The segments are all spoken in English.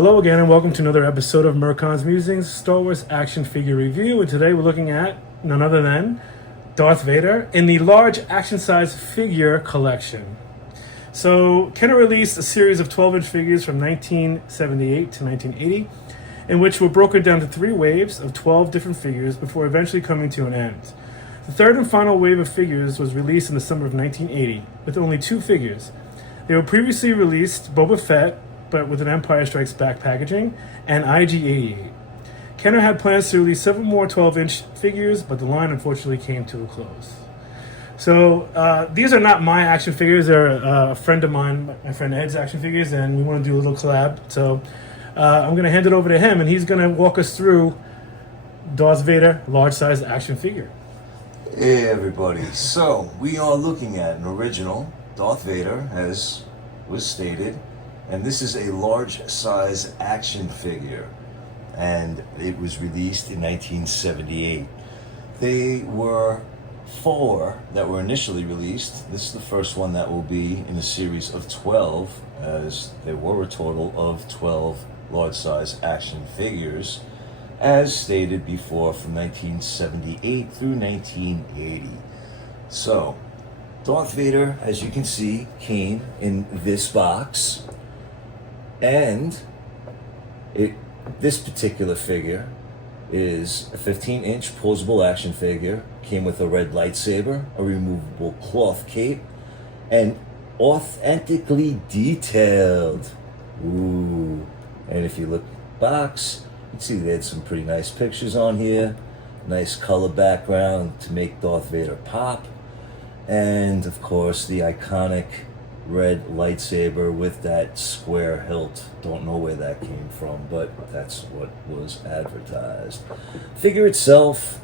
Hello again and welcome to another episode of Merkon's Musings, Star Wars action figure review. And today we're looking at none other than Darth Vader in the large action-size figure collection. So Kenner released a series of 12-inch figures from 1978 to 1980, in which were broken down to 3 waves of 12 different figures before eventually coming to an end. The third and final wave of figures was released in the summer of 1980, with only 2 figures. They were previously released Boba Fett, but with an Empire Strikes Back packaging, and IG-88. Kenner had plans to release several more 12-inch figures, but the line unfortunately came to a close. So these are not my action figures. They're a friend of mine, my friend Ed's action figures, and we want to do a little collab. So I'm going to hand it over to him, and he's going to walk us through Darth Vader large-size action figure. Hey everybody, so we are looking at an original Darth Vader, as was stated, and this is a large-size action figure, and it was released in 1978. They were 4 that were initially released. This is the first one that will be in a series of 12, as there were a total of 12 large-size action figures, as stated before, from 1978 through 1980. So, Darth Vader, as you can see, came in this box. And this particular figure is a 15-inch posable action figure. Came with a red lightsaber, a removable cloth cape, and authentically detailed. Ooh. And if you look at the box, you can see they had some pretty nice pictures on here. Nice color background to make Darth Vader pop. And of course, the iconic red lightsaber with that square hilt. Don't know where that came from, but that's what was advertised. Figure itself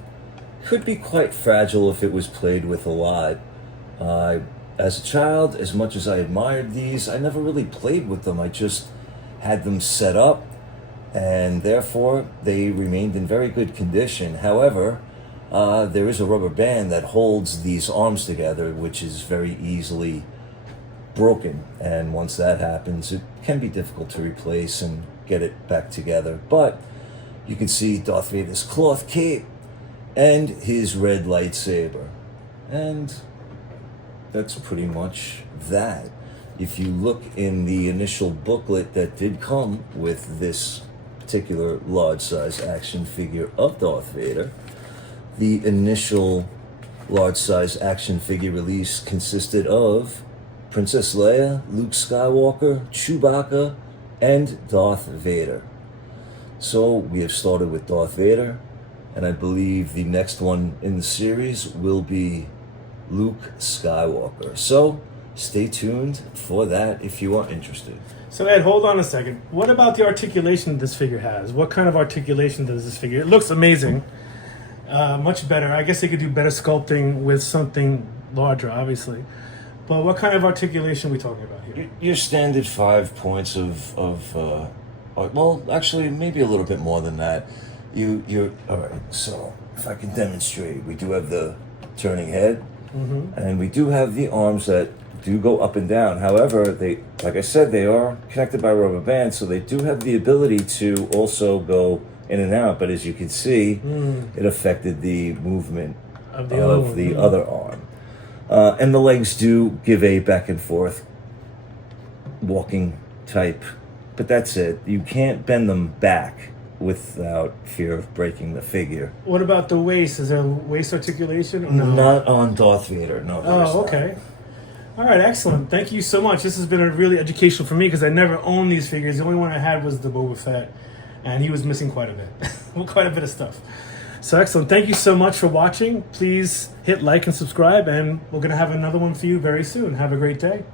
could be quite fragile if it was played with a lot. As a child, as much as I admired these, I never really played with them. I just had them set up, and therefore they remained in very good condition. However, there is a rubber band that holds these arms together, which is very easily broken, and once that happens, it can be difficult to replace and get it back together. But you can see Darth Vader's cloth cape and his red lightsaber, and that's pretty much that. If you look in the initial booklet that did come with this particular large-size action figure of Darth Vader, the initial large-size action figure release consisted of Princess Leia, Luke Skywalker, Chewbacca, and Darth Vader. So we have started with Darth Vader, and I believe the next one in the series will be Luke Skywalker. So stay tuned for that if you are interested. So Ed, hold on a second. What about the articulation this figure has? What kind of articulation does this figure? It looks amazing. Much better. I guess they could do better sculpting with something larger, obviously. But what kind of articulation are we talking about here? Your standard 5 points of well, actually, maybe a little bit more than that. You're all right. So if I can demonstrate, we do have the turning head, and we do have the arms that do go up and down. However, they, like I said, they are connected by rubber bands, so they do have the ability to also go in and out. But as you can see, it affected the movement of the other arm. And the legs do give a back and forth walking type, but that's it. You can't bend them back without fear of breaking the figure. What about the waist? Is there waist articulation? Or no? Not on Darth Vader, no. Oh, okay. All right, excellent. Thank you so much. This has been a really educational for me because I never owned these figures. The only one I had was the Boba Fett, and he was missing quite a bit. Quite a bit of stuff. So excellent. Thank you so much for watching. Please hit like and subscribe, and we're going to have another one for you very soon. Have a great day.